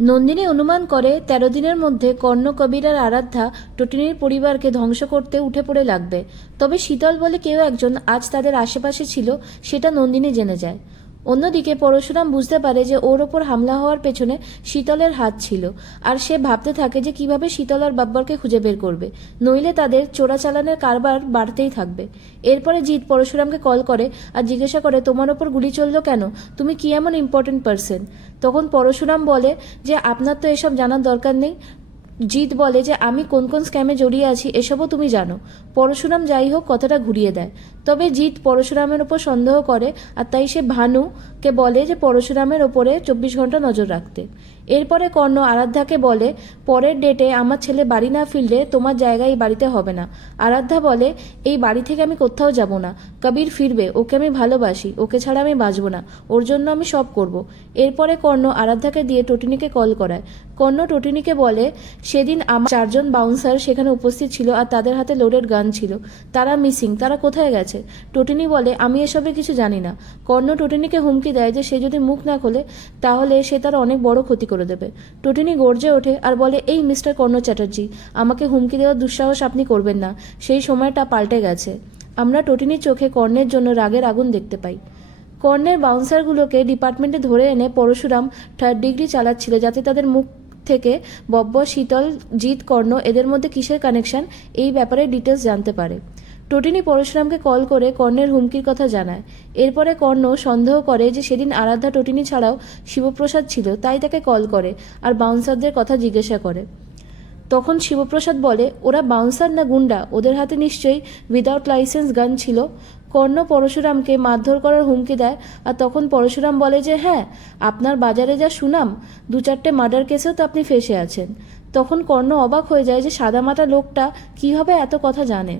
নন্দিনী অনুমান করে ১৩ দিনের মধ্যে কর্ণ, কবির আর আরাধ্যা টটিনির পরিবারকে ধ্বংস করতে উঠে পড়ে লাগবে। তবে শীতল বলে কেউ একজন আজ তাদের আশেপাশে ছিল, সেটা নন্দিনী জেনে যায়। অন্যদিকে পরশুরাম বুঝতে পারে যে ওর ওপর হামলা হওয়ার পেছনে শীতলের হাত ছিল, আর সে ভাবতে থাকে যে কিভাবে শীতল আর বাব্বরকে খুঁজে বের করবে, নইলে তাদের চোরাচালানের কারবার বাড়তেই থাকবে। এরপরে জিৎ পরশুরামকে কল করে আর জিজ্ঞাসা করে, তোমার ওপর গুলি চললো কেন? তুমি কি এমন ইম্পর্টেন্ট পার্সন? তখন পরশুরাম বলে যে আপনার তো এসব জানার দরকার নেই। জিৎ বলে যে আমি কোন কোন স্ক্যামে জড়িয়ে আছি এসবও তুমি জানো। পরশুরাম যাই হোক কথাটা ঘুরিয়ে দেয়। তবে জিৎ পরশুরামের ওপর সন্দেহ করে, আর তাই সে ভানুকে বলে যে পরশুরামের ওপরে ২৪ ঘন্টা নজর রাখতে। এরপরে কর্ণ আরাধ্যাকে বলে, পরের ডেটে আমার ছেলে বাড়ি না ফিরলে তোমার জায়গা এই বাড়িতে হবে না। আরাধ্যা বলে, এই বাড়ি থেকে আমি কোথাও যাব না। কবির ফিরবে, ওকে আমি ভালোবাসি, ওকে ছাড়া আমি বাঁচব না, ওর জন্য আমি সব করব। এরপরে কর্ণ আরাধ্যাকে দিয়ে টটিনিকে কল করায়। কর্ণ টটিনিকে বলে, সেদিন আমার ৪ জন বাউন্সার সেখানে উপস্থিত ছিল আর তাদের হাতে লোডেড গান ছিল, তারা মিসিং, তারা কোথায় গেছে? টটিনি বলে, আমি এসবে কিছু জানি না। কর্ণ টটিনিকে হুমকি দেয় যে সে যদি মুখ না খোলে তাহলে সে তার অনেক বড় ক্ষতি করে দেবে। টটিনি গর্জে ওঠে আর বলে, এই মিস্টার কর্ণ চ্যাটার্জি, আমাকে হুমকি দেওয়ার দুঃসাহস আপনি করবেন না। সেই সময়টা পাল্টে গেছে। আমরা টটিনির চোখে কর্ণের জন্য রাগের আগুন দেখতে পাই। কর্ণের বাউন্সারগুলোকে ডিপার্টমেন্টে ধরে এনে পরশুরাম 3rd ডিগ্রি চালাচ্ছিল, যাতে তাদের মুখ থেকে বব্বর, শীতল, জিৎ, কর্ণ এদের মধ্যে কিসের কানেকশন এই ব্যাপারে ডিটেলস জানতে পারে। টটিনি পরশুরামকে কল করে কর্ণের হুমকির কথা জানায়। এরপরে কর্ণ সন্দেহ করে যে সেদিন আরাধ্যা টটিনি ছাড়াও শিবপ্রসাদ ছিল, তাই তাকে কল করে আর বাউন্সারদের কথা জিজ্ঞাসা করে। তখন শিবপ্রসাদ বলে, ওরা বাউন্সার না গুন্ডা, ওদের হাতে নিশ্চয়ই উইদাউট লাইসেন্স গান ছিল। কর্ণ পরশুরামকে মারধর করার হুমকি দেয়, আর তখন পরশুরাম বলে যে হ্যাঁ, আপনার বাজারে যা সুনাম, 2-4টে মার্ডার কেসেও তো আপনি ফেঁসে আছেন। তখন কর্ণ অবাক হয়ে যায় যে সাদামাটা লোকটা কীভাবে এত কথা জানে।